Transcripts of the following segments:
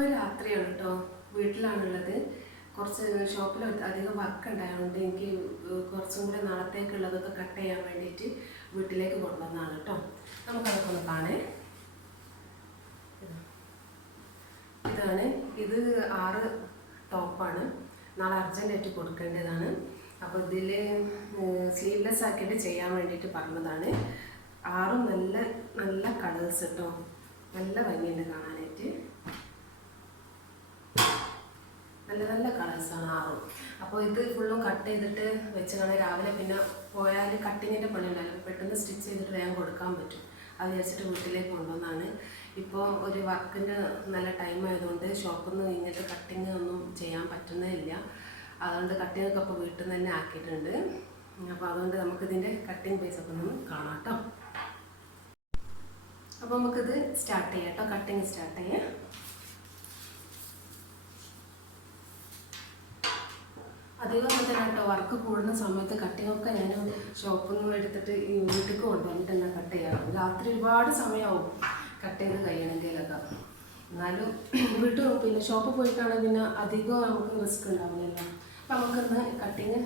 ഇപ്പോൾ രാത്രിയാണ് കേട്ടോ വീട്ടിലാണുള്ളത്. കുറച്ച് ഷോപ്പിൽ അധികം വർക്ക് ഉണ്ടായതുകൊണ്ട് എനിക്ക് കുറച്ചും കൂടെ നാളത്തേക്കുള്ളതൊക്കെ കട്ട് ചെയ്യാൻ വേണ്ടിയിട്ട് വീട്ടിലേക്ക് കൊണ്ടുവന്നതാണ് കേട്ടോ നമുക്കതൊക്കെ ഒന്ന് കാണേ. ഇതാണ്. ഇത് ആറ് ടോപ്പാണ്. നാളെ അർജന്റായിട്ട് കൊടുക്കേണ്ടതാണ്. അപ്പോൾ ഇതിൽ സ്ലീവ്ലെസ് ആക്കിയിട്ട് ചെയ്യാൻ വേണ്ടിയിട്ട് പറഞ്ഞതാണ്. ആറും നല്ല നല്ല കളേഴ്സ് കേട്ടോ നല്ല ഭംഗിയുണ്ട് കാണാനായിട്ട്. നല്ല നല്ല കളേഴ്സാണ് ആറും. അപ്പോൾ ഇത് ഫുള്ളും കട്ട് ചെയ്തിട്ട് വെച്ച് കാണാൻ രാവിലെ പിന്നെ പോയാൽ കട്ടിങ്ങിന്റെ പണി ഉണ്ടായാലും പെട്ടെന്ന് സ്റ്റിച്ച് ചെയ്തിട്ട് വേഗം കൊടുക്കാൻ പറ്റും. അത് വിചാരിച്ചിട്ട് വീട്ടിലേക്ക് കൊണ്ടുവന്നാണ്. ഇപ്പോൾ ഒരു വർക്കിന്റെ നല്ല ടൈം ആയതുകൊണ്ട് ഷോപ്പിൽ നിന്ന് ഇങ്ങനത്തെ കട്ടിങ് ഒന്നും ചെയ്യാൻ പറ്റുന്നേ ഇല്ല. അതുകൊണ്ട് കട്ടിങ് അപ്പോൾ വീട്ടിൽ നിന്ന് തന്നെ ആക്കിയിട്ടുണ്ട്. അപ്പോൾ അതുകൊണ്ട് നമുക്കിതിന്റെ കട്ടിങ് പീസ് ഒക്കെ ഒന്ന് കാണാം കേട്ടോ അപ്പോൾ നമുക്കിത് സ്റ്റാർട്ട് ചെയ്യാം കേട്ടോ കട്ടിങ് സ്റ്റാർട്ട് ചെയ്യാം. അധികം തന്നെ കേട്ടോ വർക്ക് കൂടുന്ന സമയത്ത് കട്ടിങ്ങൊക്കെ ഞാൻ ഷോപ്പിൽ നിന്ന് എടുത്തിട്ട് ഈ വീട്ടിലേക്ക് കൊണ്ടുവന്നിട്ട് തന്നെ കട്ട് ചെയ്യാറ് രാത്രി ഒരുപാട് സമയമാവും കട്ട് ചെയ്ത് കഴിയണമെങ്കിലൊക്കെ എന്നാലും വീട്ടിൽ പിന്നെ ഷോപ്പിൽ പോയിട്ടാണെങ്കിൽ പിന്നെ അധികം നമുക്ക് റിസ്ക് ഉണ്ടാവില്ലല്ലോ. അപ്പം നമുക്കിന്ന് കട്ടിങ്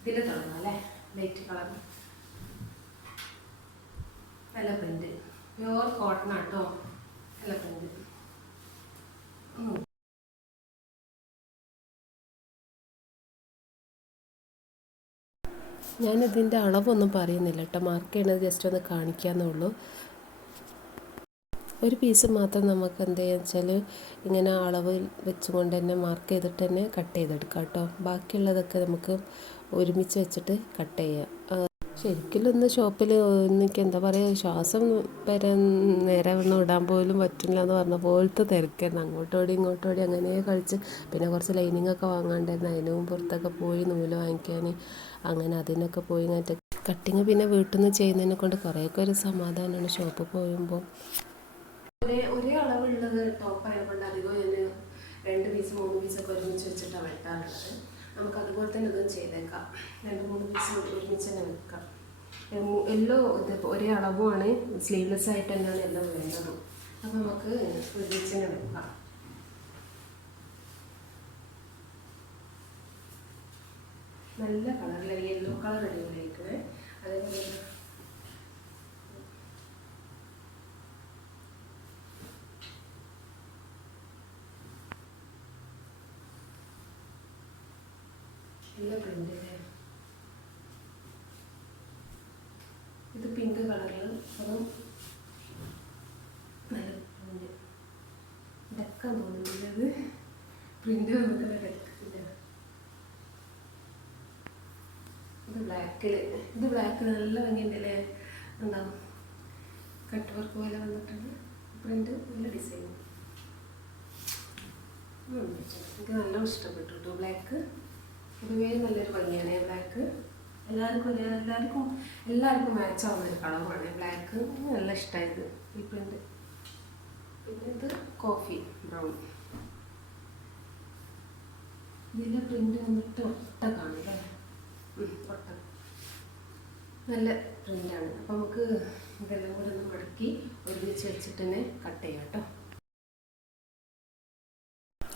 ഇതിൽ തുടങ്ങാം അല്ലേ? ലൈറ്റ് കളർ നല്ല പ്രിന്റ് പ്യുവർ കോട്ടൺ ആട്ടോ നല്ല പ്രിന്റ് ഞാനിതിന്റെ അളവൊന്നും പറയുന്നില്ല കേട്ടോ. മാർക്ക് ചെയ്യണത് ജസ്റ്റ് ഒന്ന് കാണിക്കാന്നേ ഉള്ളൂ ഒരു പീസ് മാത്രം നമുക്ക് എന്ത് ചെയ്യാന്ന് വെച്ചാൽ ഇങ്ങനെ അളവ് വെച്ചുകൊണ്ട് തന്നെ മാർക്ക് ചെയ്തിട്ട് തന്നെ കട്ട് ചെയ്തെടുക്കാം കേട്ടോ. ബാക്കിയുള്ളതൊക്കെ നമുക്ക് ഒരുമിച്ച് വെച്ചിട്ട് കട്ട് ചെയ്യാം. ശരിക്കും ഒന്ന് ഷോപ്പിൽ എനിക്ക് എന്താ പറയുക ശ്വാസം വരെ നേരെ ഒന്നും ഇടാൻ പോലും പറ്റില്ല എന്ന് പറഞ്ഞ പോലത്തെ തിരക്കായിരുന്നു. അങ്ങോട്ടോടി ഇങ്ങോട്ടോടി അങ്ങനെ കളിച്ച്. പിന്നെ കുറച്ച് ലൈനിങ് ഒക്കെ വാങ്ങാണ്ടായിരുന്നു. അതിനും പുറത്തൊക്കെ പോയി നൂൽ വാങ്ങിക്കാൻ അങ്ങനെ അതിനൊക്കെ പോയി മറ്റേ കട്ടിങ് പിന്നെ വീട്ടിൽ നിന്ന് ചെയ്യുന്നതിനെ കൊണ്ട് കുറേയൊക്കെ ഒരു സമാധാനമാണ് ഷോപ്പിൽ പോകുമ്പോൾ ഒരേ ഒരേ അളവുള്ളത് അധികം രണ്ട് മൂന്ന് നമുക്ക് അതുപോലെ തന്നെ ഇതും ചെയ്തേക്കാം. രണ്ട് മൂന്ന് പീസ് ഒരുമിച്ച് തന്നെ വെക്കാം. എല്ലോ ഒരേ അളവുമാണ്. സ്ലീവ്ലെസ് ആയിട്ട് തന്നെയാണ് എല്ലാം വരുന്നത് അപ്പോൾ നമുക്ക് തന്നെ വെക്കാം. നല്ല കളറിലെ യെല്ലോ കളർ അടിപൊളിയായിരിക്കണേ അതേപോലെ എല്ലാ പ്രിന്റ് ഇത് പിങ്ക് കളറിൽ അതും നല്ല പ്രിന്റ് ഡക്കാൻ തോന്നുന്നില്ല ഇത് പ്രിന്റ് വന്നിട്ട് ഡക്കില്ല ഇത് ബ്ലാക്കിൽ ഇത് ബ്ലാക്കിൽ നല്ല ഭംഗിയുണ്ടല്ലേ ഉണ്ടാവും കട്ട് വർക്ക് പോലെ വന്നിട്ടുണ്ട്. പ്രിന്റ് നല്ല ഡിസൈൻ എനിക്ക് നല്ല ഇഷ്ടപ്പെട്ടു കേട്ടോ ബ്ലാക്ക് പൊതുവേ നല്ലൊരു ഭംഗിയാണ് ബ്ലാക്ക് എല്ലാവർക്കും ഒരേ എല്ലാവർക്കും എല്ലാവർക്കും മാച്ച് ആവുന്ന ഒരു കളറാണ് ബ്ലാക്ക് നല്ല ഇഷ്ടമായത് ഈ പ്രിന്റ് പിന്നെ ഇത് കോഫി ബ്രൗൺ ഇതിന്റെ പ്രിന്റ് വന്നിട്ട് ഒട്ട കാണുക ഒട്ട. നല്ല പ്രിന്റാണ് അപ്പോൾ നമുക്ക് ഇതെല്ലാം കൂടെ ഒന്ന് മടക്കി ഒരുമിച്ച് വെച്ചിട്ട് തന്നെ കട്ട് ചെയ്യാം കേട്ടോ.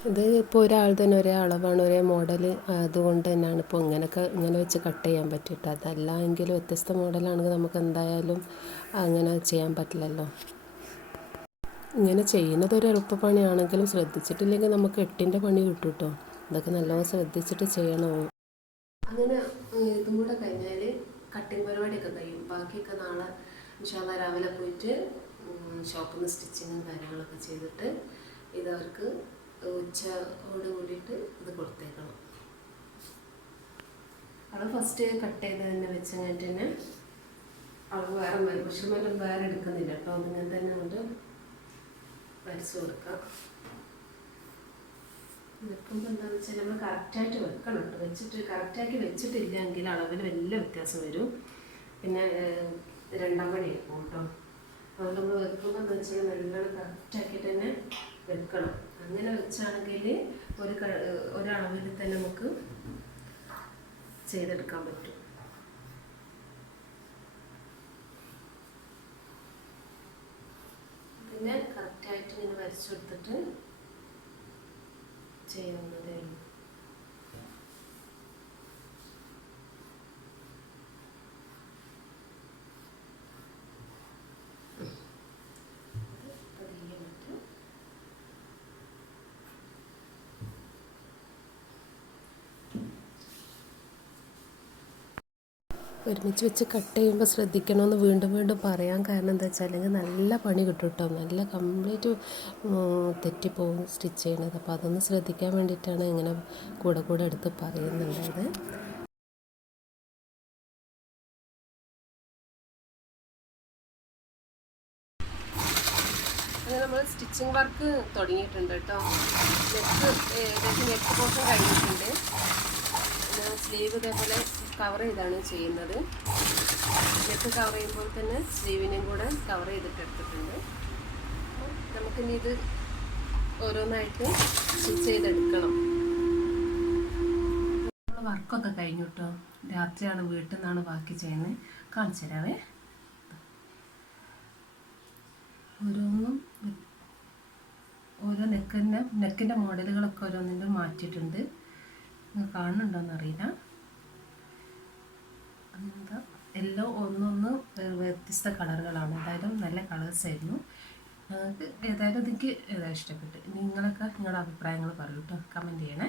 ഇത് ഇപ്പോൾ ഒരാൾ തന്നെ ഒരേ അളവാണ് ഒരേ മോഡൽ അതുകൊണ്ട് തന്നെയാണ് ഇപ്പോൾ ഇങ്ങനെയൊക്കെ ഇങ്ങനെ വെച്ച് കട്ട് ചെയ്യാൻ പറ്റിയിട്ട്. അതല്ല എങ്കിൽ വ്യത്യസ്ത മോഡലാണെങ്കിൽ നമുക്ക് എന്തായാലും അങ്ങനെ ചെയ്യാൻ പറ്റില്ലല്ലോ. ഇങ്ങനെ ചെയ്യുന്നത് ഒരു എളുപ്പപ്പണിയാണെങ്കിലും ശ്രദ്ധിച്ചിട്ടില്ലെങ്കിൽ നമുക്ക് എട്ടിന്റെ പണി കിട്ടും കേട്ടോ. ഇതൊക്കെ നല്ലോണം ശ്രദ്ധിച്ചിട്ട് ചെയ്യണോ. അങ്ങനെ ഇതും കൂടെ കഴിഞ്ഞാൽ കട്ടിങ് പരിപാടിയൊക്കെ കഴിയും. ബാക്കിയൊക്കെ നാളെ രാവിലെ പോയിട്ട് ഷോപ്പിൽ നിന്ന് സ്റ്റിച്ചിങ്ങും കാര്യങ്ങളൊക്കെ ചെയ്തിട്ട് ഇതവർക്ക് ഉച്ചയോട് കൂടിയിട്ട് ഇത് കൊടുത്തേക്കണം അത് ഫസ്റ്റ് കട്ട് ചെയ്ത് തന്നെ വെച്ച് കഴിഞ്ഞിട്ട് തന്നെ അളവ് വേറെ മെഷർമെന്റ് വേറെ എടുക്കുന്നില്ല കേട്ടോ. അതിങ്ങനെ തന്നെ അത് വരച്ച് കൊടുക്കാം. വെക്കുമ്പോൾ എന്താണെന്ന് വെച്ചാൽ നമ്മൾ കറക്റ്റായിട്ട് വെക്കണം കേട്ടോ. വെച്ചിട്ട് കറക്റ്റാക്കി വെച്ചിട്ടില്ലെങ്കിൽ അളവിൽ വലിയ വ്യത്യാസം വരും. പിന്നെ രണ്ടാം പണി എടുക്കും കേട്ടോ. അതുകൊണ്ട് നമ്മൾ വെക്കുമ്പോൾ എന്താ വെച്ചാൽ നല്ലോണം കറക്റ്റാക്കിയിട്ട് തന്നെ വെക്കണം. അങ്ങനെ വെച്ചാണെങ്കിൽ ഒരു ഒരളവിൽ തന്നെ നമുക്ക് ചെയ്തെടുക്കാൻ പറ്റും. പിന്നെ കറക്റ്റായിട്ട് ഇങ്ങനെ വരച്ചു കൊടുത്തിട്ട് സ്റ്റിച്ച് ചെയ്യാവുന്നതേ ഉള്ളൂ ഒരുമിച്ച് വെച്ച് കട്ട് ചെയ്യുമ്പോൾ ശ്രദ്ധിക്കണമെന്ന് വീണ്ടും വീണ്ടും പറയാൻ കാരണം എന്താ വെച്ചാൽ അല്ലെങ്കിൽ നല്ല പണി കിട്ടും കേട്ടോ നല്ല കംപ്ലീറ്റ് തെറ്റിപ്പോവും സ്റ്റിച്ച് ചെയ്യണത്. അപ്പോൾ അതൊന്ന് ശ്രദ്ധിക്കാൻ വേണ്ടിയിട്ടാണ് ഇങ്ങനെ കൂടെ കൂടെ എടുത്ത് പറയുന്നുണ്ടായത് നമ്മൾ സ്റ്റിച്ചിങ് വർക്ക് തുടങ്ങിയിട്ടുണ്ട് കേട്ടോ നെക്ക് ഏകദേശം നെക്ക് പോർഷൻ കഴിഞ്ഞിട്ടുണ്ട്. സ്ലീവ് ഇതേപോലെ കവർ ചെയ്താണ് ചെയ്യുന്നത്. നെക്ക് കവർ ചെയ്യുമ്പോൾ തന്നെ സ്ലീവിനെയും കൂടെ കവർ ചെയ്തിട്ട് എടുത്തിട്ടുണ്ട്. നമുക്കിനി ഇത് ഓരോന്നായിട്ട് സ്റ്റിച്ച് ചെയ്തെടുക്കണം. നമ്മൾ വർക്കൊക്കെ കഴിഞ്ഞു കേട്ടോ രാത്രിയാണ് വീട്ടിൽ നിന്നാണ് ബാക്കി ചെയ്യുന്നത്. കാണിച്ചു തരാവേ. ഓരോന്നും ഓരോ നെക്കിന്റെ നെക്കിന്റെ മോഡലുകളൊക്കെ ഓരോന്നിന്റെ മാറ്റിയിട്ടുണ്ട്. കാണുന്നുണ്ടോയെന്ന് അറിയില്ല. എന്താ? എല്ലോ ഒന്നൊന്ന് വ്യത്യസ്ത കളറുകളാണ്. എന്തായാലും നല്ല കളേഴ്സ് ആയിരുന്നു. ഏതായാലും എനിക്ക് ഏതാ ഇഷ്ടപ്പെട്ടു. നിങ്ങളൊക്കെ നിങ്ങളുടെ അഭിപ്രായങ്ങൾ പറയൂ കേട്ടോ. കമന്റ് ചെയ്യണേ.